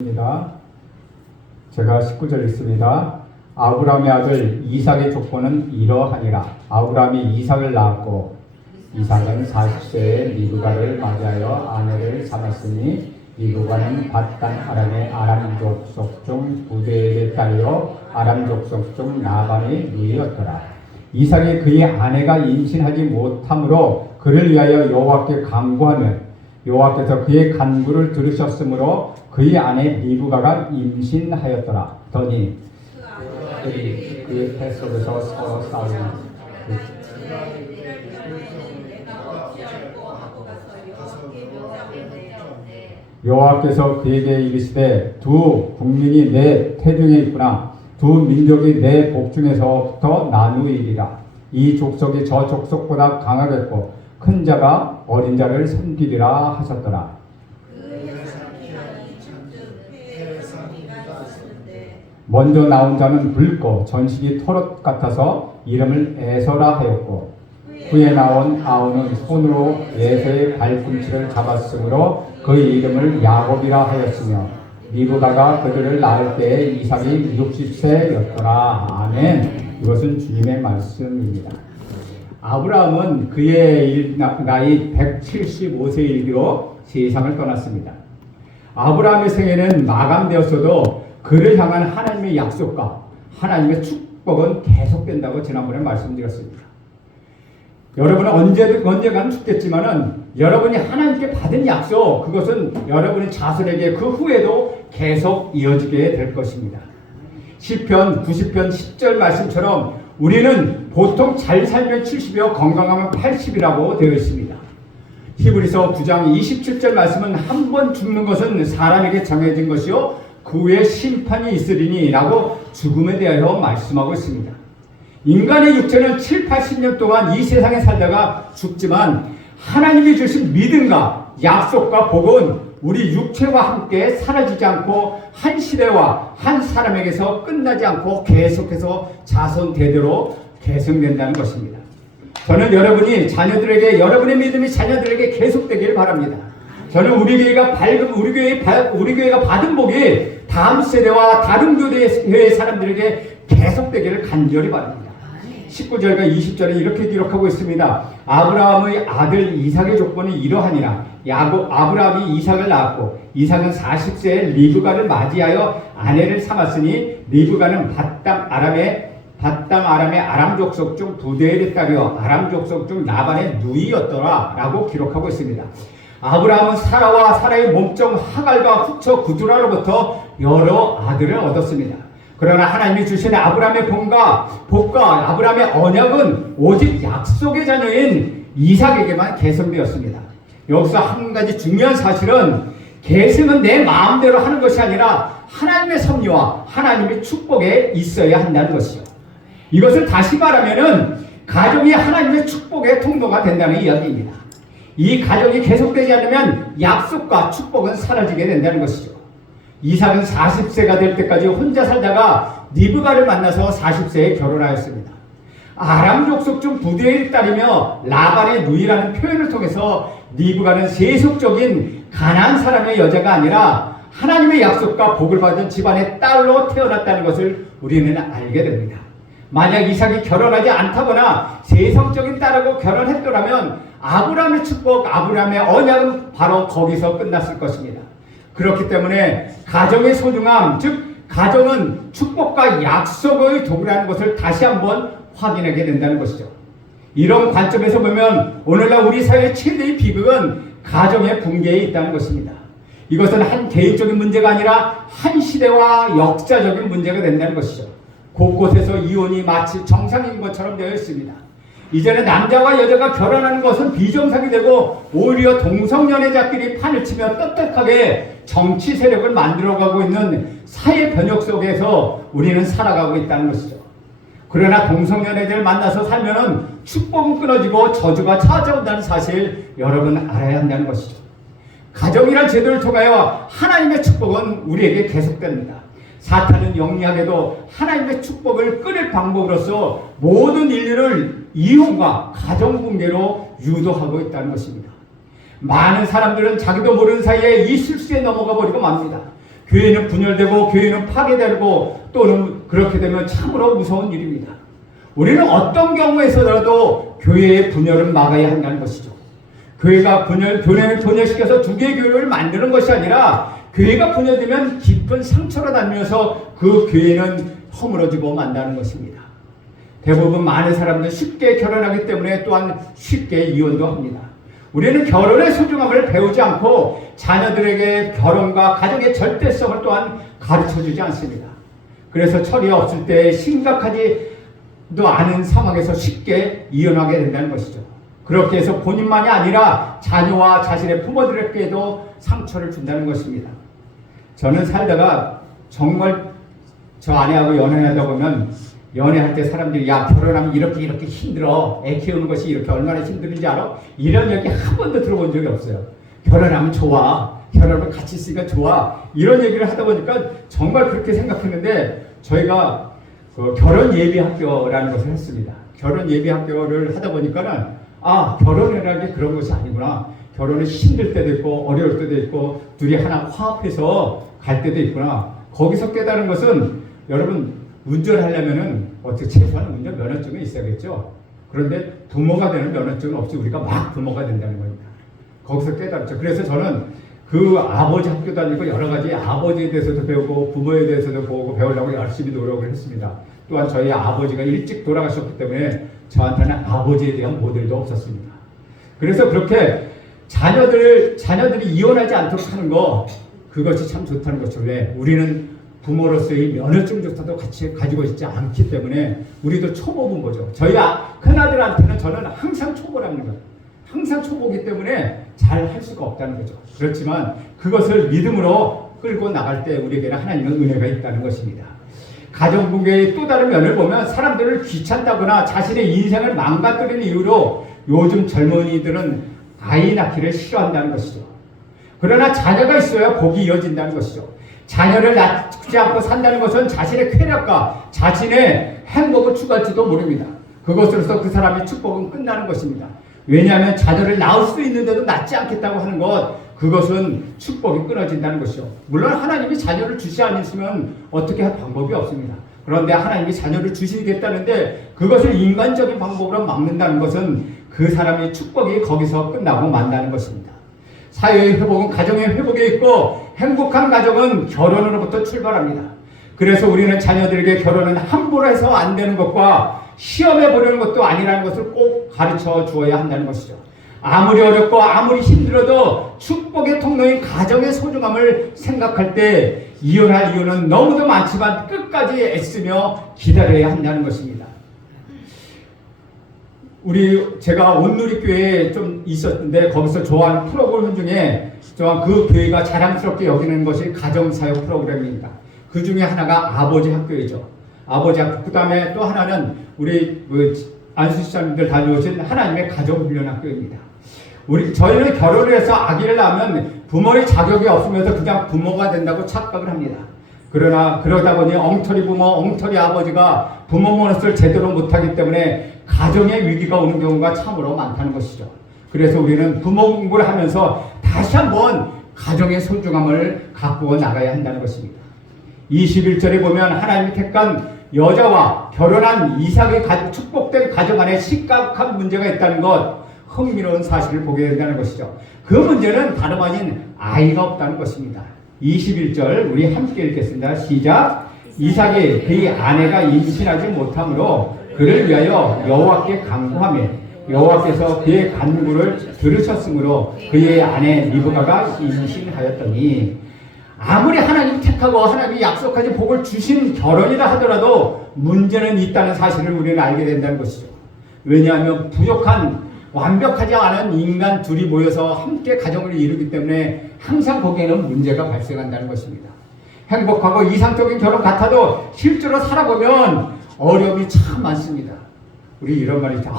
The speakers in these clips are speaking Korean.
입니다. 제가 19절 읽습니다. 아브라함의 아들 이삭의 족보는 이러하니라. 아브라함이 이삭을 낳았고 이삭은 40세에 리브가를 맞이하여 아내를 삼았으니 리브가는 밧단 아람의 아람 족속 중 부대엘의 딸이요 아람 족속 중 라반의 누이였더라. 이삭이 그의 아내가 임신하지 못하므로 그를 위하여 여호와께 간구하면 여호와께서 그의 간구를 들으셨으므로 그의 아내 리브가가 임신하였더라. 더니 그들이 그의 태 속에서 서로 싸우니 여호와께서 그에게 이르시되 두 국민이 내 태중에 있구나. 두 민족이 내 복중에서부터 나누이리라. 이 족속이 저 족속보다 강하겠고 큰 자가 어린 자를 섬기리라 하셨더라. 먼저 나온 자는 붉고 전식이 토롯 같아서 이름을 에서라 하였고 후에 나온 아우는 손으로 에서의 발꿈치를 잡았으므로 그의 이름을 야곱이라 하였으며 리브가가 그들을 낳을 때에 이삭이 60세였더라. 아멘. 이것은 주님의 말씀입니다. 아브라함은 그의 나이 175세 일기로 세상을 떠났습니다. 아브라함의 생애는 마감되었어도 그를 향한 하나님의 약속과 하나님의 축복은 계속된다고 지난번에 말씀드렸습니다. 여러분은 언제간 죽겠지만은 여러분이 하나님께 받은 약속, 그것은 여러분의 자손에게 그 후에도 계속 이어지게 될 것입니다. 시편 90편 10절 말씀처럼 우리는 보통 잘 살면 70이요 건강하면 80이라고 되어 있습니다. 히브리서 9장 27절 말씀은 한 번 죽는 것은 사람에게 정해진 것이요 그 후에 심판이 있으리니 라고 죽음에 대하여 말씀하고 있습니다. 인간의 육체는 7, 80년 동안 이 세상에 살다가 죽지만 하나님이 주신 믿음과 약속과 복은 우리 육체와 함께 사라지지 않고 한 시대와 한 사람에게서 끝나지 않고 계속해서 자손 대대로 계승된다는 것입니다. 저는 여러분이 자녀들에게 여러분의 믿음이 자녀들에게 계속되길 바랍니다. 저는 우리 교회가 받은 복이 다음 세대와 다른 교회의 사람들에게 계속되기를 간절히 바랍니다. 19절과 20절에 이렇게 기록하고 있습니다. 아브라함의 아들 이삭의 족보는 이러하니라. 아브라함이 이삭을 낳았고 이삭은 40세에 리브가를 맞이하여 아내를 삼았으니 리브가는 밧담 아람의 아람 족속 중 부대엘의 딸이요 아람 족속 중 라반의 누이였더라 라고 기록하고 있습니다. 아브라함은 사라와 사라의 몸종 하갈과 후처 구두라로부터 여러 아들을 얻었습니다. 그러나 하나님이 주신 아브라함의 복과 아브라함의 언약은 오직 약속의 자녀인 이삭에게만 계승되었습니다. 여기서 한 가지 중요한 사실은 계승은 내 마음대로 하는 것이 아니라 하나님의 섭리와 하나님의 축복에 있어야 한다는 것이죠. 이것을 다시 말하면은 가정이 하나님의 축복의 통로가 된다는 이야기입니다. 이 가정이 계속되지 않으면 약속과 축복은 사라지게 된다는 것이죠. 이삭은 40세가 될 때까지 혼자 살다가 리브가를 만나서 40세에 결혼하였습니다. 아람 족속 중 부대의 딸이며 라반의 누이라는 표현을 통해서 리브가는 세속적인 가난한 사람의 여자가 아니라 하나님의 약속과 복을 받은 집안의 딸로 태어났다는 것을 우리는 알게 됩니다. 만약 이삭이 결혼하지 않다거나 세상적인 딸하고 결혼했더라면 아브라함의 축복, 아브라함의 언약은 바로 거기서 끝났을 것입니다. 그렇기 때문에 가정의 소중함, 즉 가정은 축복과 약속의 도구라는 것을 다시 한번 확인하게 된다는 것이죠. 이런 관점에서 보면 오늘날 우리 사회의 최대의 비극은 가정의 붕괴에 있다는 것입니다. 이것은 한 개인적인 문제가 아니라 한 시대와 역사적인 문제가 된다는 것이죠. 곳곳에서 이혼이 마치 정상인 것처럼 되어 있습니다. 이제는 남자와 여자가 결혼하는 것은 비정상이 되고 오히려 동성연애자끼리 판을 치며 떳떳하게 정치 세력을 만들어가고 있는 사회 변혁 속에서 우리는 살아가고 있다는 것이죠. 그러나 동성연애자를 만나서 살면은 축복은 끊어지고 저주가 찾아온다는 사실 여러분 알아야 한다는 것이죠. 가정이란 제도를 통하여 하나님의 축복은 우리에게 계속됩니다. 사탄은 영리하게도 하나님의 축복을 끊을 방법으로서 모든 인류를 이혼과 가정 붕괴로 유도하고 있다는 것입니다. 많은 사람들은 자기도 모르는 사이에 이 실수에 넘어가 버리고 맙니다. 교회는 분열되고 교회는 파괴되고 또는 그렇게 되면 참으로 무서운 일입니다. 우리는 어떤 경우에서라도 교회의 분열을 막아야 한다는 것이죠. 교회를 분열시켜서 두 개의 교회를 만드는 것이 아니라 교회가 분열되면 깊은 상처로 나뉘어서 그 교회는 허물어지고 만다는 것입니다. 대부분 많은 사람들은 쉽게 결혼하기 때문에 또한 쉽게 이혼도 합니다. 우리는 결혼의 소중함을 배우지 않고 자녀들에게 결혼과 가정의 절대성을 또한 가르쳐주지 않습니다. 그래서 철이 없을 때 심각하지도 않은 상황에서 쉽게 이혼하게 된다는 것이죠. 그렇게 해서 본인만이 아니라 자녀와 자신의 부모들에게도 상처를 준다는 것입니다. 저는 살다가 정말 저 아내하고 연애하다 보면 연애할 때 사람들이 야 결혼하면 이렇게 힘들어 애 키우는 것이 이렇게 얼마나 힘든지 알아? 이런 얘기 한 번도 들어본 적이 없어요. 결혼하면 좋아, 결혼을 같이 있으니까 좋아, 이런 얘기를 하다 보니까 정말 그렇게 생각했는데 저희가 그 결혼 예비학교라는 것을 했습니다. 결혼 예비학교를 하다 보니까는 결혼이라는 게 그런 것이 아니구나. 결혼은 힘들 때도 있고 어려울 때도 있고 둘이 하나 화합해서 갈 때도 있구나. 거기서 깨달은 것은 여러분 운전하려면은 어떻게 최소한 운전 면허증이 있어야겠죠. 그런데 부모가 되는 면허증은 없이 우리가 막 부모가 된다는 겁니다. 거기서 깨달았죠. 그래서 저는 그 아버지 학교 다니고 여러 가지 아버지에 대해서도 배우고 부모에 대해서도 배우려고 열심히 노력을 했습니다. 또한 저희 아버지가 일찍 돌아가셨기 때문에 저한테는 아버지에 대한 모델도 없었습니다. 그래서 그렇게 자녀들이 이혼하지 않도록 하는 거 그것이 참 좋다는 것이죠. 왜? 우리는 부모로서의 면허증조차도 같이 가지고 있지 않기 때문에 우리도 초보분 거죠. 저희 큰아들한테는 저는 항상 초보라는 거예요. 항상 초보기 때문에 잘 할 수가 없다는 거죠. 그렇지만 그것을 믿음으로 끌고 나갈 때 우리에게는 하나님의 은혜가 있다는 것입니다. 가정붕괴의 또 다른 면을 보면 사람들을 귀찮다거나 자신의 인생을 망가뜨리는 이유로 요즘 젊은이들은 아이 낳기를 싫어한다는 것이죠. 그러나 자녀가 있어야 복이 이어진다는 것이죠. 자녀를 낳지 않고 산다는 것은 자신의 쾌락과 자신의 행복을 추구할지도 모릅니다. 그것으로서 그 사람의 축복은 끝나는 것입니다. 왜냐하면 자녀를 낳을 수 있는데도 낳지 않겠다고 하는 것, 그것은 축복이 끊어진다는 것이죠. 물론 하나님이 자녀를 주시 않으시면 어떻게 할 방법이 없습니다. 그런데 하나님이 자녀를 주시겠다는데 그것을 인간적인 방법으로 막는다는 것은 그 사람의 축복이 거기서 끝나고 만다는 것입니다. 사회의 회복은 가정의 회복에 있고 행복한 가정은 결혼으로부터 출발합니다. 그래서 우리는 자녀들에게 결혼은 함부로 해서 안 되는 것과 시험해 보려는 것도 아니라는 것을 꼭 가르쳐 주어야 한다는 것이죠. 아무리 어렵고 아무리 힘들어도 축복의 통로인 가정의 소중함을 생각할 때 이혼할 이유는 너무도 많지만 끝까지 애쓰며 기다려야 한다는 것입니다. 제가 온누리교회에 좀 있었는데 거기서 좋아하는 프로그램 중에 그 교회가 자랑스럽게 여기는 것이 가정사역 프로그램입니다. 그 중에 하나가 아버지 학교이죠. 아버지 학교. 그 다음에 또 하나는 우리 안수시장님들 다녀오신 하나님의 가정훈련학교입니다. 저희는 결혼을 해서 아기를 낳으면 부모의 자격이 없으면서 그냥 부모가 된다고 착각을 합니다. 그러다 보니 엉터리 부모, 엉터리 아버지가 부모 노릇을 제대로 못하기 때문에 가정의 위기가 오는 경우가 참으로 많다는 것이죠. 그래서 우리는 부모 공부를 하면서 다시 한번 가정의 소중함을 갖고 나가야 한다는 것입니다. 21절에 보면 하나님이 택한 여자와 결혼한 이삭의 축복된 가정 안에 심각한 문제가 있다는 것, 흥미로운 사실을 보게 된다는 것이죠. 그 문제는 다름 아닌 아이가 없다는 것입니다. 21절 우리 함께 읽겠습니다. 시작. 이삭이 그의 아내가 임신하지 못하므로 그를 위하여 여호와께 간구하며 여호와께서 그의 간구를 들으셨으므로 그의 아내 리브가가 임신하였더니, 아무리 하나님 택하고 하나님이 약속하신 복을 주신 결혼이라 하더라도 문제는 있다는 사실을 우리는 알게 된다는 것이죠. 왜냐하면 완벽하지 않은 인간 둘이 모여서 함께 가정을 이루기 때문에 항상 거기에는 문제가 발생한다는 것입니다. 행복하고 이상적인 결혼 같아도 실제로 살아보면 어려움이 참 많습니다. 우리 이런 말이 있죠.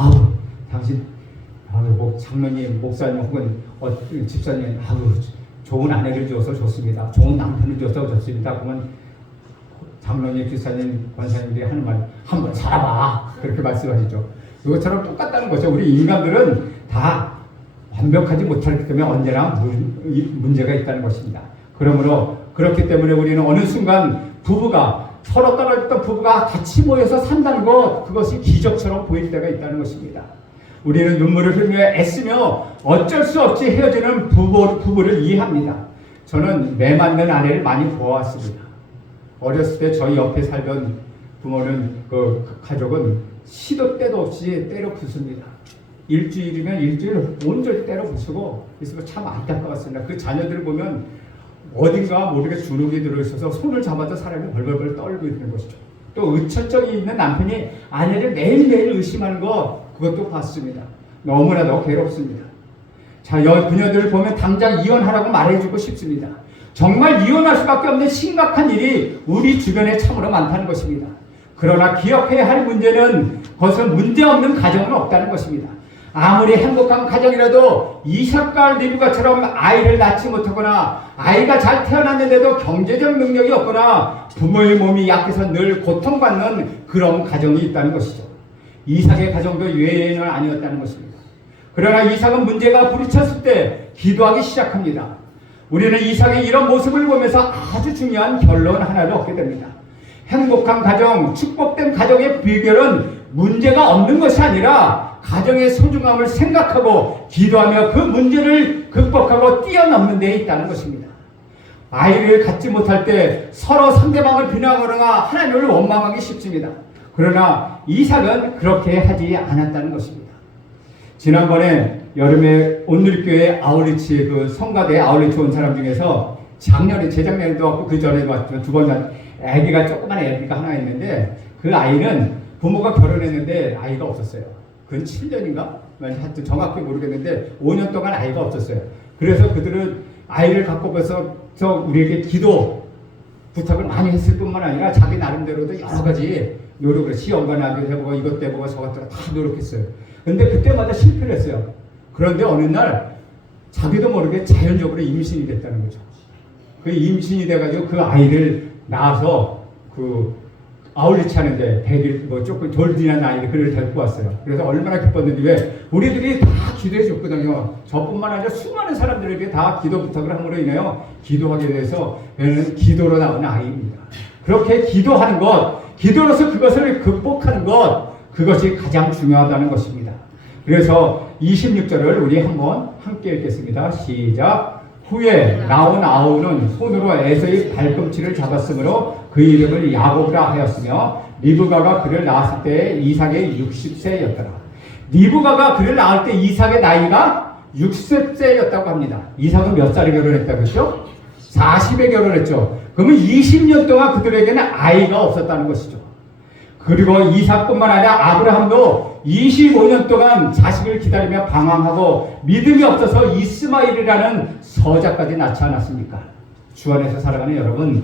당신 장로님, 목사님 혹은 집사님 좋은 아내를 줘서 좋습니다. 좋은 남편을 줘서 좋습니다. 그러면 장로님, 집사님, 권사님들이 하는 말, 한번 살아봐. 그렇게 말씀하시죠. 이것처럼 똑같다는 거죠. 우리 인간들은 다 완벽하지 못하기 때문에 언제나 문제가 있다는 것입니다. 그러므로 그렇기 때문에 우리는 어느 순간 부부가 서로 떨어졌던 부부가 같이 모여서 산다는 것, 그것이 기적처럼 보일 때가 있다는 것입니다. 우리는 눈물을 흘리며 애쓰며 어쩔 수 없이 헤어지는 부부를 이해합니다. 저는 매 맞는 아내를 많이 보아왔습니다. 어렸을 때 저희 옆에 살던 부모는 그 가족은 시도 때도 없이 때려 부숩니다. 일주일이면 일주일 온전히 때려 부수고, 그래서 참 안타까웠습니다. 그 자녀들을 보면 어딘가 모르게 주눅이 들어있어서 손을 잡아도 사람이 벌벌벌 떨고 있는 것이죠. 또 의처증이 있는 남편이 아내를 매일매일 의심하는 것, 그것도 봤습니다. 너무나도 괴롭습니다. 자, 그녀들을 보면 당장 이혼하라고 말해주고 싶습니다. 정말 이혼할 수밖에 없는 심각한 일이 우리 주변에 참으로 많다는 것입니다. 그러나 기억해야 할 문제는, 그것은 문제없는 가정은 없다는 것입니다. 아무리 행복한 가정이라도 이삭과 리브가처럼 아이를 낳지 못하거나 아이가 잘 태어났는데도 경제적 능력이 없거나 부모의 몸이 약해서 늘 고통받는 그런 가정이 있다는 것이죠. 이삭의 가정도 예외는 아니었다는 것입니다. 그러나 이삭은 문제가 부딪혔을 때 기도하기 시작합니다. 우리는 이삭의 이런 모습을 보면서 아주 중요한 결론 하나를 얻게 됩니다. 행복한 가정, 축복된 가정의 비결은 문제가 없는 것이 아니라 가정의 소중함을 생각하고 기도하며 그 문제를 극복하고 뛰어넘는 데 있다는 것입니다. 아이를 갖지 못할 때 서로 상대방을 비난하거나 하나님을 원망하기 쉽습니다. 그러나 이삭은 그렇게 하지 않았다는 것입니다. 지난번에 여름에 온누리교회 아울리치, 그 성가대 아울리치 온 사람 중에서 재작년에도 왔고 그 전에도 왔지만 두 번 아기가, 조그만 아기가 하나 있는데, 그 아이는 부모가 결혼했는데 아이가 없었어요. 그건 7년인가? 하여튼 정확히 모르겠는데 5년 동안 아이가 없었어요. 그래서 그들은 아이를 갖고 와서 우리에게 기도 부탁을 많이 했을 뿐만 아니라 자기 나름대로도 여러 가지 노력을, 시험과 나비를 해보고 이것 해보고 저것 다 노력했어요. 근데 그때마다 실패를 했어요. 그런데 어느 날 자기도 모르게 자연적으로 임신이 됐다는 거죠. 그 임신이 돼가지고 그 아이를 낳아서 그 아울리치 하는데 100일 조금 덜 지난 아이를 그를 데리고 왔어요. 그래서 얼마나 기뻤는지, 왜 우리들이 다 기도해 줬거든요. 저뿐만 아니라 수많은 사람들에게 다 기도 부탁을 함으로 인하여 기도하게 돼서 얘는 기도로 나온 아이입니다. 그렇게 기도하는 것, 기도로서 그것을 극복하는 것, 그것이 가장 중요하다는 것입니다. 그래서 26절을 우리 한번 함께 읽겠습니다. 시작. 후에 나온 아우는 손으로 에서의 발꿈치를 잡았으므로 그 이름을 야곱이라 하였으며 리브가가 그를 낳았을 때 이삭의 60세였더라. 리브가가 그를 낳을 때 이삭의 나이가 60세였다고 합니다. 이삭은 몇 살에 결혼했다고 그랬죠? 40에 결혼했죠. 그러면 20년 동안 그들에게는 아이가 없었다는 것이죠. 그리고 이삭뿐만 아니라 아브라함도 25년 동안 자식을 기다리며 방황하고 믿음이 없어서 이스마엘이라는 서자까지 낳지 않았습니까? 주 안에서 살아가는 여러분,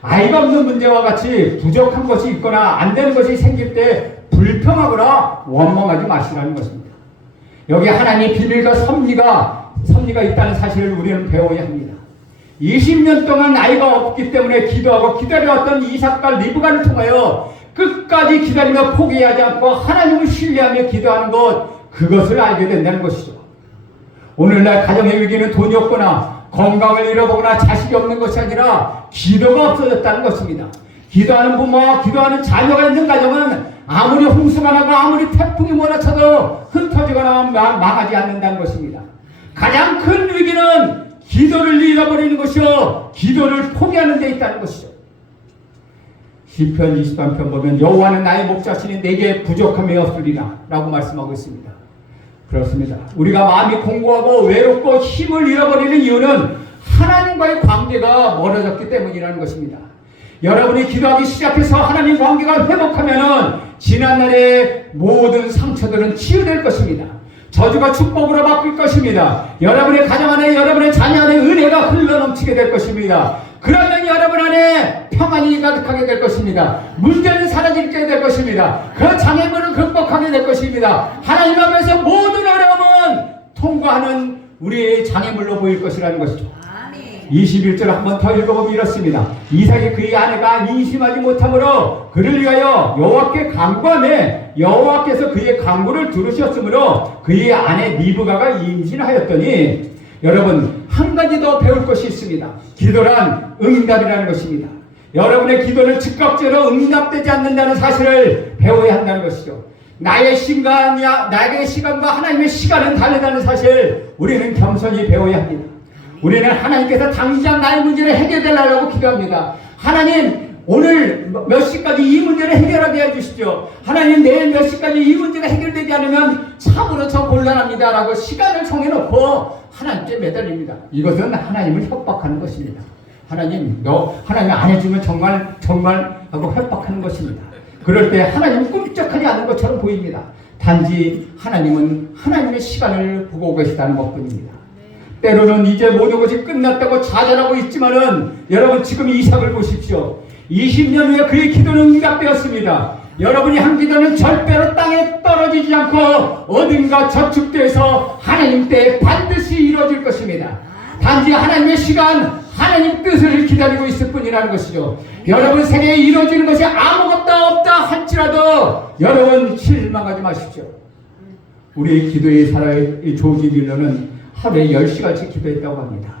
아이가 없는 문제와 같이 부족한 것이 있거나 안 되는 것이 생길 때 불평하거나 원망하지 마시라는 것입니다. 여기 하나님의 비밀과 섭리가 있다는 사실을 우리는 배워야 합니다. 20년 동안 아이가 없기 때문에 기도하고 기다려왔던 이삭과 리브가를 통하여 끝까지 기다리며 포기하지 않고 하나님을 신뢰하며 기도하는 것, 그것을 알게 된다는 것이죠. 오늘날 가정의 위기는 돈이 없거나 건강을 잃어보거나 자식이 없는 것이 아니라 기도가 없어졌다는 것입니다. 기도하는 부모와 기도하는 자녀가 있는 가정은 아무리 홍수가 나고 아무리 태풍이 몰아쳐도 흩어지거나 망하지 않는다는 것입니다. 가장 큰 위기는 기도를 잃어버리는 것이요, 기도를 포기하는 데 있다는 것이죠. 시편 23편 보면 여호와는 나의 목자시니 내게 부족함이 없으리라 라고 말씀하고 있습니다. 그렇습니다. 우리가 마음이 공고하고 외롭고 힘을 잃어버리는 이유는 하나님과의 관계가 멀어졌기 때문이라는 것입니다. 여러분이 기도하기 시작해서 하나님 관계가 회복하면은 지난날의 모든 상처들은 치유될 것입니다. 저주가 축복으로 바뀔 것입니다. 여러분의 가정 안에, 여러분의 자녀 안에 은혜가 흘러넘치게 될 것입니다. 그러면 여러분 안에 평안이 가득하게 될 것입니다. 문제는 사라지게 될 것입니다. 그 장애물을 극복하게 될 것입니다. 하나님 앞에서 모든 어려움은 통과하는 우리의 장애물로 보일 것이라는 것이죠. 21절 한번 더 읽어보면 이렇습니다. 이삭이 그의 아내가 임신하지 못하므로 그를 위하여 여호와께 간구하매 여호와께서 그의 간구를 들으셨으므로 그의 아내 리브가가 임신하였더니, 여러분, 한 가지 더 배울 것이 있습니다. 기도란 응답이라는 것입니다. 여러분의 기도는 즉각적으로 응답되지 않는다는 사실을 배워야 한다는 것이죠. 나의 시간과 하나님의 시간은 다르다는 사실, 우리는 겸손히 배워야 합니다. 우리는 하나님께서 당장 나의 문제를 해결해달라고 기도합니다. 하나님, 오늘 몇 시까지 이 문제를 해결하게 해주시죠. 하나님, 내일 몇 시까지 이 문제가 해결되지 않으면 참으로 저 곤란합니다 라고 시간을 정해놓고 하나님께 매달립니다. 이것은 하나님을 협박하는 것입니다. 하나님 안 해주면 정말 하고 협박하는 것입니다. 그럴 때 하나님은 꿈쩍하지 않는 것처럼 보입니다. 단지 하나님은 하나님의 시간을 보고 계시다는 것뿐입니다. 때로는 이제 모든 것이 끝났다고 좌절하고 있지만은, 여러분 지금 이삭을 보십시오. 20년 후에 그의 기도는 응답되었습니다. 여러분이 한 기도는 절대로 땅에 떨어지지 않고 어딘가 저축돼서 하나님 때에 반드시 이루어질 것입니다. 단지 하나님의 시간, 하나님 뜻을 기다리고 있을 뿐이라는 것이죠. 여러분 생애에 이루어지는 것이 아무것도 없다 할지라도 여러분 실망하지 마십시오. 우리 기도의 사람의 조지 밀러는 하루에 10시간씩 기도했다고 합니다.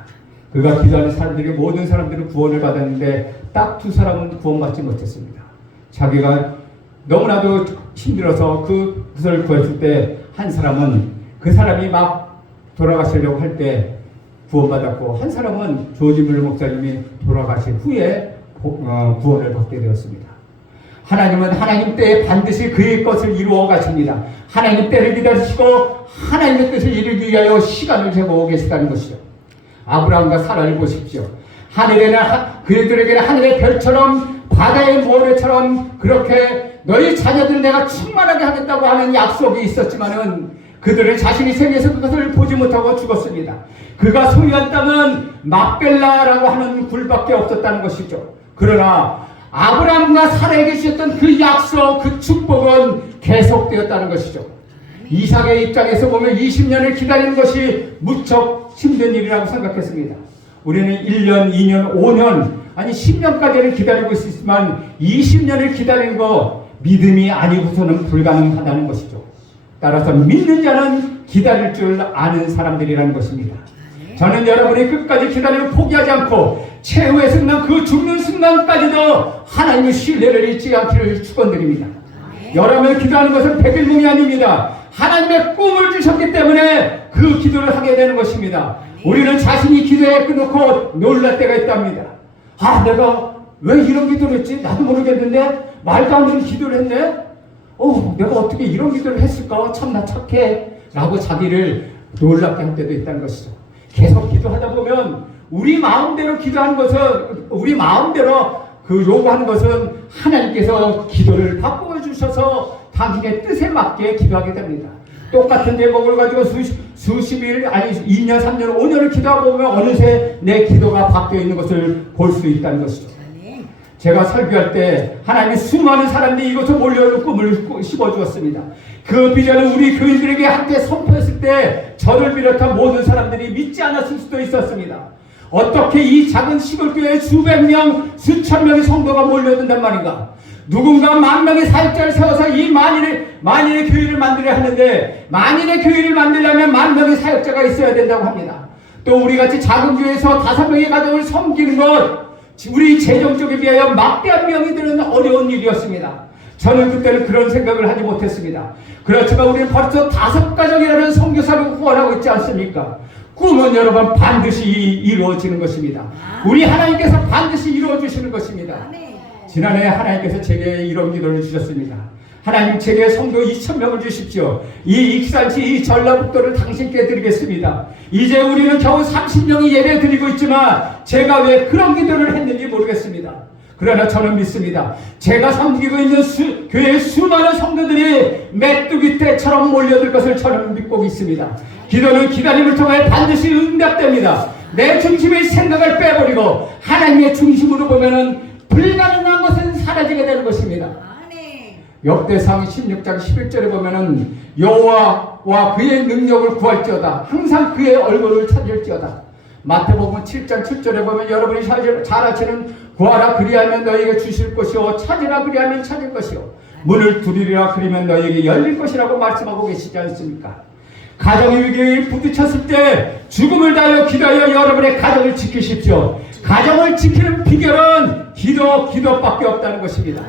그가 기도하는 사람들이, 모든 사람들은 구원을 받았는데 딱 2사람은 구원받지 못했습니다. 자기가 너무나도 힘들어서 그 구설을 구했을 때, 한 사람은 그 사람이 막 돌아가시려고 할 때 구원받았고, 한 사람은 조지 밀러 목사님이 돌아가신 후에 구원을 받게 되었습니다. 하나님은 하나님 때에 반드시 그의 것을 이루어 가십니다. 하나님 때를 기다리시고 하나님의 뜻을 이루기 위하여 시간을 재고 계시다는 것이죠. 아브라함과 사라를 보십시오. 그들에게는 하늘의 별처럼 바다의 모래처럼 그렇게 너희 자녀들 내가 충만하게 하겠다고 하는 약속이 있었지만은, 그들은 자신이 생에서 그것을 보지 못하고 죽었습니다. 그가 소유한 땅은 막벨라라고 하는 굴밖에 없었다는 것이죠. 그러나 아브라함과 사라에게 주셨던 그 약속, 그 축복은 계속되었다는 것이죠. 이삭의 입장에서 보면 20년을 기다리는 것이 무척 힘든 일이라고 생각했습니다. 우리는 1년, 2년, 5년, 아니 10년까지는 기다리고 있지만 20년을 기다리는 거 믿음이 아니고서는 불가능하다는 것이죠. 따라서 믿는 자는 기다릴 줄 아는 사람들이라는 것입니다. 저는 여러분이 끝까지 기다리고 포기하지 않고 최후의 순간, 그 죽는 순간까지도 하나님의 신뢰를 잊지 않기를 축원드립니다. 여러분이 기도하는 것은 백일몽이 아닙니다. 하나님의 꿈을 주셨기 때문에 그 기도를 하게 되는 것입니다. 우리는 자신이 기도에 끊고 놀랄 때가 있답니다. 내가 왜 이런 기도를 했지? 나도 모르겠는데 말도 안 되는 기도를 했네? 내가 어떻게 이런 기도를 했을까? 참나 착해 라고 자기를 놀랍게 할 때도 있다는 것이죠. 계속 기도하다 보면 우리 마음대로 기도하는 것은, 우리 마음대로 요구하는 것은 하나님께서 기도를 바꾸어 주셔서 당신의 뜻에 맞게 기도하게 됩니다. 똑같은 제목을 가지고 수십일, 아니 2년, 3년, 5년을 기도하고 보면 어느새 내 기도가 바뀌어 있는 것을 볼 수 있다는 것이죠. 제가 설교할 때 하나님이 수많은 사람들이 이곳에 몰려오는 꿈을 씹어주었습니다. 그 비전을 우리 교인들에게 함께 선포했을 때 저를 비롯한 모든 사람들이 믿지 않았을 수도 있었습니다. 어떻게 이 작은 시골교회에 수백 명, 수천 명의 성도가 몰려든단 말인가? 누군가 10,000명의 사역자를 세워서 이 만인의 교회를 만들어야 하는데, 만인의 교회를 만들려면 10,000명의 사역자가 있어야 된다고 합니다. 또 우리같이 작은 교회에서 5명의 가정을 섬기는 것, 우리 재정 쪽에 비하여 막대한 명이 드는 어려운 일이었습니다. 저는 그때는 그런 생각을 하지 못했습니다. 그렇지만 우리는 벌써 5가정이라는 선교사를 후원하고 있지 않습니까? 꿈은 여러분 반드시 이루어지는 것입니다. 우리 하나님께서 반드시 이루어 주시는 것입니다. 지난해 하나님께서 제게 이런 기도를 주셨습니다. 하나님, 제게 성도 2,000명을 주십시오. 이 익산시, 이 전라북도를 당신께 드리겠습니다. 이제 우리는 겨우 30명이 예배 드리고 있지만 제가 왜 그런 기도를 했는지 모르겠습니다. 그러나 저는 믿습니다. 제가 섬기고 있는 교회의 수많은 성도들이 메뚜기 떼처럼 몰려들 것을 저는 믿고 있습니다. 기도는 기다림을 통해 반드시 응답됩니다. 내 중심의 생각을 빼버리고 하나님의 중심으로 보면은 불가능한 것은 사라지게 되는 것입니다. 역대상 16장 11절에 보면은 여호와와 그의 능력을 구할지어다. 항상 그의 얼굴을 찾을지어다. 마태복음 7장 7절에 보면 여러분이 잘 아시는 구하라 그리하면 너희에게 주실 것이요 찾으라 그리하면 찾을 것이요 문을 두드리라 그리면 너희에게 열릴 것이라고 말씀하고 계시지 않습니까? 가정의 위기에 부딪혔을 때 죽음을 다하여 기도하여 여러분의 가정을 지키십시오. 가정을 지키는 비결은 기도밖에 없다는 것입니다.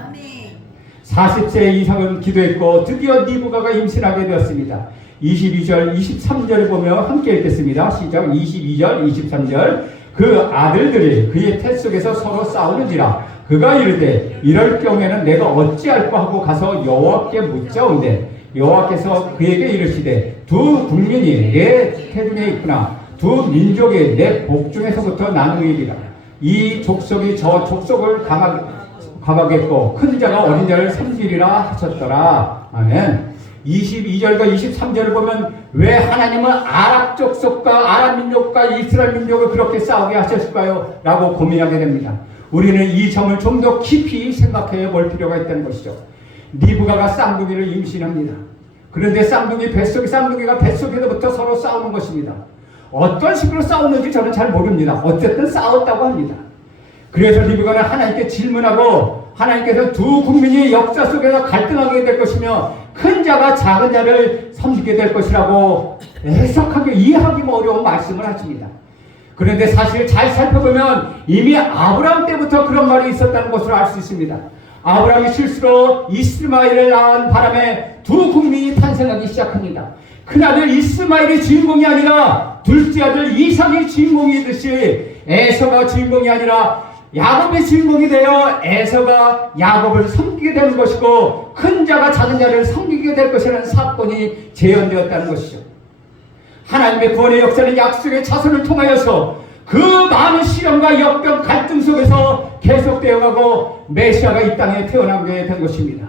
40세 이상은 기도했고 드디어 니부가가 임신하게 되었습니다. 22절, 23절을 보며 함께 읽겠습니다. 시작. 22절, 23절. 그 아들들이 그의 태 속에서 서로 싸우는지라 그가 이르되 이럴 경우에는 내가 어찌할까 하고 가서 여호와께 묻자온대 여호와께서 그에게 이르시되 두 국민이 내 태중에 있구나. 두 민족이 내 복중에서부터 나누이리라. 이 족속이 저 족속을 감하겠고 큰 자가 어린 자를 섬기리라 하셨더라. 아멘. 22절과 23절을 보면 왜 하나님은 아랍 족속과 아랍 민족과 이스라엘 민족을 그렇게 싸우게 하셨을까요? 라고 고민하게 됩니다. 우리는 이 점을 좀 더 깊이 생각해 볼 필요가 있다는 것이죠. 리브가가 쌍둥이를 임신합니다. 그런데 쌍둥이가 뱃속에서부터 서로 싸우는 것입니다. 어떤 식으로 싸우는지 저는 잘 모릅니다. 어쨌든 싸웠다고 합니다. 그래서 리브가는 하나님께 질문하고 하나님께서 두 국민이 역사 속에서 갈등하게 될 것이며 큰 자가 작은 자를 섬기게 될 것이라고 해석하기 이해하기 어려운 말씀을 하십니다. 그런데 사실 잘 살펴보면 이미 아브라함 때부터 그런 말이 있었다는 것을 알 수 있습니다. 아브라함이 실수로 이스마엘을 낳은 바람에 두 국민이 탄생하기 시작합니다. 큰아들 이스마엘이 주인공이 아니라 둘째 아들 이삭이 주인공이듯이 에서가 주인공이 아니라 야곱의 주인공이 되어 에서가 야곱을 섬기게 되는 것이고 큰 자가 작은 자를 섬기게 될 것이라는 사건이 재현되었다는 것이죠. 하나님의 구원의 역사는 약속의 자손을 통하여서 그 많은 시련과 역병 갈등 속에서 계속되어 가고 메시아가 이 땅에 태어나게 된 것입니다.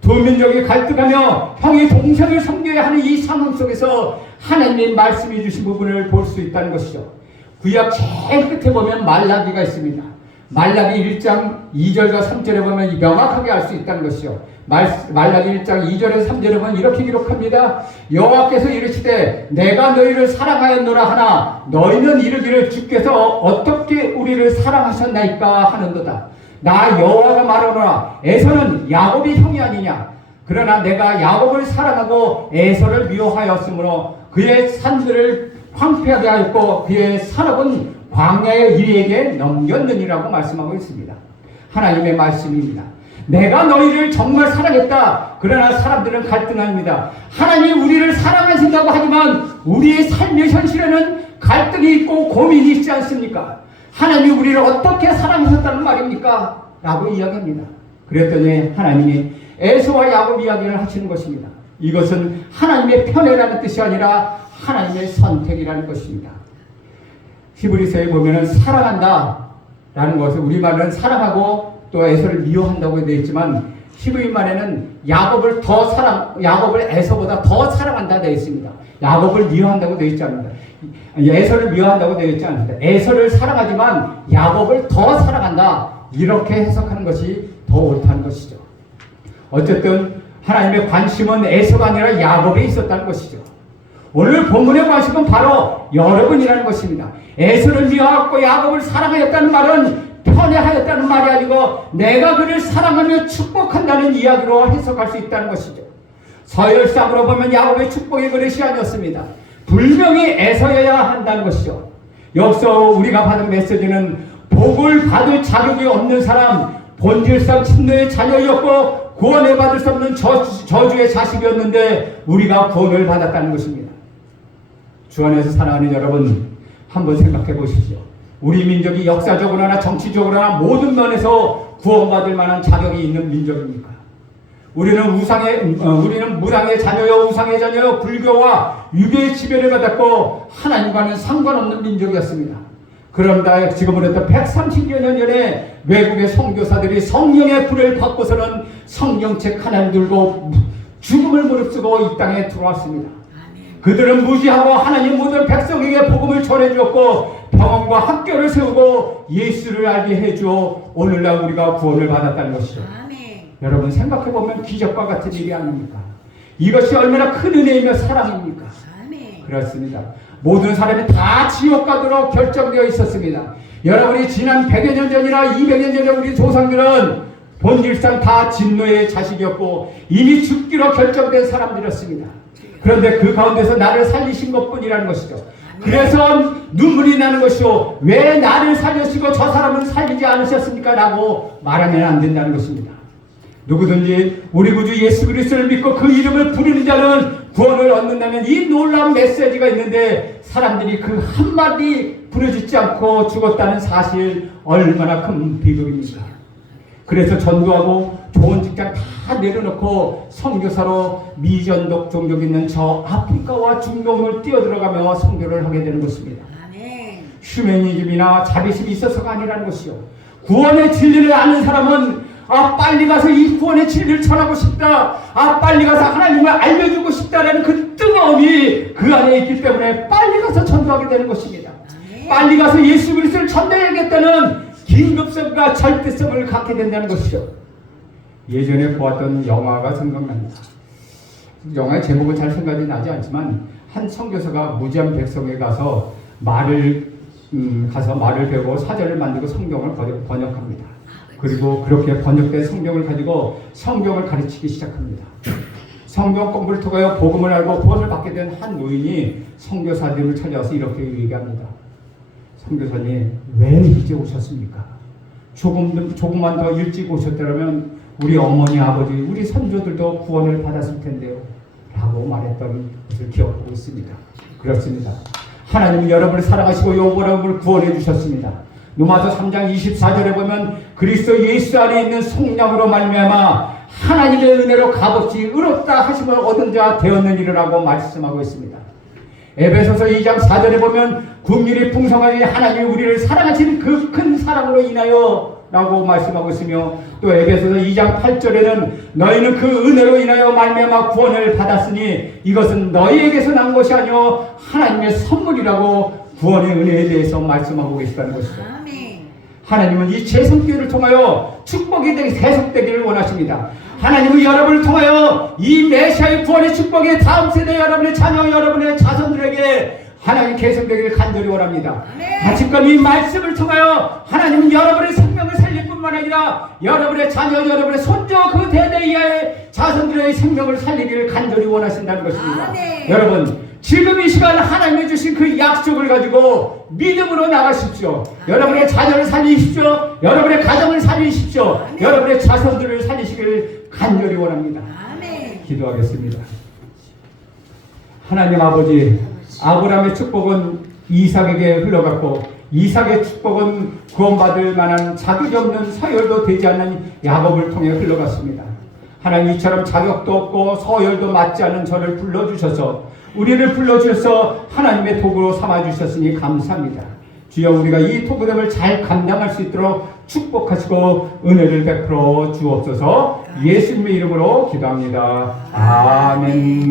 두 민족이 갈등하며 형이 동생을 섬겨야 하는 이 상황 속에서 하나님의 말씀해 주신 부분을 볼 수 있다는 것이죠. 구약 제일 끝에 보면 말라기가 있습니다. 말라기 1장 2절과 3절에 보면 명확하게 알 수 있다는 것이죠. 말라기 1장 2절에서 3절에 보면 이렇게 기록합니다. 여호와께서 이르시되 내가 너희를 사랑하였노라 하나 너희는 이르기를 주께서 어떻게 우리를 사랑하셨나이까 하는도다. 나 여호와가 말하노라 에서는 야곱이 형이 아니냐. 그러나 내가 야곱을 사랑하고 에서를 미워하였으므로 그의 산들을 황폐하게 하였고 그의 산업은 광야의 이리에게 넘겼느니라고 말씀하고 있습니다. 하나님의 말씀입니다. 내가 너희를 정말 사랑했다. 그러나 사람들은 갈등합니다. 하나님이 우리를 사랑하신다고 하지만 우리의 삶의 현실에는 갈등이 있고 고민이 있지 않습니까? 하나님이 우리를 어떻게 사랑하셨다는 말입니까? 라고 이야기합니다. 그랬더니 하나님이 에서와 야곱 이야기를 하시는 것입니다. 이것은 하나님의 편애라는 뜻이 아니라 하나님의 선택이라는 것입니다. 히브리서에 보면은 사랑한다 라는 것을 우리말은 사랑하고 또 에서를 미워한다고 되어 있지만 히브리말에는 야곱을 에서보다 더 사랑한다 되어 있습니다. 야곱을 미워한다고 되어 있지 않습니다. 에서를 미워한다고 되어 있지 않습니다. 에서를 사랑하지만 야곱을 더 사랑한다. 이렇게 해석하는 것이 더 옳다는 것이죠. 어쨌든 하나님의 관심은 에서가 아니라 야곱에 있었다는 것이죠. 오늘 본문의 관심은 바로 여러분이라는 것입니다. 에서를 미워하고 야곱을 사랑하였다는 말은 편애하였다는 말이 아니고 내가 그를 사랑하며 축복한다는 이야기로 해석할 수 있다는 것이죠. 서열상으로 보면 야곱의 축복의 그릇이 아니었습니다. 분명히 에서여야 한다는 것이죠. 여기서 우리가 받은 메시지는 복을 받을 자격이 없는 사람, 본질상 침노의 자녀였고 구원을 받을 수 없는 저주의 자식이었는데 우리가 구원을 받았다는 것입니다. 주 안에서 사랑하는 여러분, 한번 생각해 보십시오. 우리 민족이 역사적으로나 정치적으로나 모든 면에서 구원받을 만한 자격이 있는 민족입니까? 우리는 무당의 자녀요, 우상의 자녀요, 불교와 유교의 지배를 받았고 하나님과는 상관없는 민족이었습니다. 그런데 지금으로부터 130여 년 전에 외국의 선교사들이 성령의 불을 받고서는 성령책 하나를 들고 죽음을 무릅쓰고 이 땅에 들어왔습니다. 그들은 무지하고 하나님 모든 백성에게 복음을 전해주었고 병원과 학교를 세우고 예수를 알게 해주어 오늘날 우리가 구원을 받았다는 것이죠. 여러분 생각해보면 기적과 같은 일이 아닙니까? 이것이 얼마나 큰 은혜이며 사랑입니까? 그렇습니다. 모든 사람이 다 지옥 가도록 결정되어 있었습니다. 여러분이 지난 100여 년 전이나 200년 전에 우리 조상들은 본질상 다 진노의 자식이었고 이미 죽기로 결정된 사람들이었습니다. 그런데 그 가운데서 나를 살리신 것뿐이라는 것이죠. 그래서 눈물이 나는 것이요, 왜 나를 살려시고 저 사람은 살리지 않으셨습니까? 라고 말하면 안 된다는 것입니다. 누구든지 우리 구주 예수 그리스도를 믿고 그 이름을 부르는 자는 구원을 얻는다는 이 놀라운 메시지가 있는데, 사람들이 그 한마디 부르짖지 않고 죽었다는 사실, 얼마나 큰 비극입니까? 그래서 전도하고 좋은 직장 다 내려놓고 선교사로 미전독 종족 있는 저 아프리카와 중동을 뛰어들어가며 선교를 하게 되는 것입니다. 휴머니즘이나 자비심이 있어서가 아니라는 것이요, 구원의 진리를 아는 사람은 빨리 가서 이 구원의 진리를 전하고 싶다, 빨리 가서 하나님을 알려주고 싶다라는 그 뜨거움이 그 안에 있기 때문에 빨리 가서 전도하게 되는 것입니다. 빨리 가서 예수 그리스도를 전도해야겠다는 긴급성과 절대성을 갖게 된다는 것이죠. 예전에 보았던 영화가 생각납니다. 영화의 제목은 잘 생각이 나지 않지만, 한 선교사가 무지한 백성에 가서 말을 배우고 사전을 만들고 성경을 번역합니다. 그리고 그렇게 번역된 성경을 가지고 성경을 가르치기 시작합니다. 성경 공부를 통하여 복음을 알고 구원을 받게 된 한 노인이 선교사님을 찾아와서 이렇게 얘기합니다. 선교사님, 왜 이제 오셨습니까? 조금만 더 일찍 오셨더라면 우리 어머니, 아버지, 우리 선조들도 구원을 받았을 텐데요, 라고 말했던 것을 기억하고 있습니다. 그렇습니다. 하나님은 여러분을 사랑하시고 여러분을 구원해 주셨습니다. 로마서 3장 24절에 보면 그리스도 예수 안에 있는 속량으로 말미암아 하나님의 은혜로 값없이 의롭다 하심을 얻은 자 되었느니라고 말씀하고 있습니다. 에베소서 2장 4절에 보면 긍휼이 풍성하니 하나님이 우리를 사랑하신 그 큰 사랑으로 인하여 라고 말씀하고 있으며, 또 에베소서 2장 8절에는 너희는 그 은혜로 인하여 말미암아 구원을 받았으니 이것은 너희에게서 난 것이 아니요 하나님의 선물이라고 구원의 은혜에 대해서 말씀하고 계시다는 것이죠. 하나님은 이 재성교회를 통하여 축복이 계속되기를 원하십니다. 하나님은 여러분을 통하여 이 메시아의 구원의 축복이 다음 세대 여러분의 자녀, 여러분의 자손들에게 하나님 계속되기를 간절히 원합니다. 아직까지 이 말씀을 통하여 하나님은 여러분의 생명을 살릴 뿐만 아니라 여러분의 자녀, 여러분의 손주, 그 대대 이하의 자손들의 생명을 살리기를 간절히 원하신다는 것입니다. 여러분, 지금 이 시간 하나님이 주신 그 약속을 가지고 믿음으로 나가십시오. 여러분의 자녀를 살리십시오. 여러분의 가정을 살리십시오. 여러분의 자손들을 살리시기를 간절히 원합니다. 기도하겠습니다. 하나님 아버지, 아브라함의 축복은 이삭에게 흘러갔고, 이삭의 축복은 구원받을 만한 자격이 없는 서열도 되지 않는 야곱을 통해 흘러갔습니다. 하나님, 이처럼 자격도 없고 서열도 맞지 않은 저를 불러주셔서, 우리를 불러주셔서 하나님의 도구로 삼아주셨으니 감사합니다. 주여, 우리가 이 도구됨을 잘 감당할 수 있도록 축복하시고 은혜를 베풀어 주옵소서. 예수님의 이름으로 기도합니다. 아멘.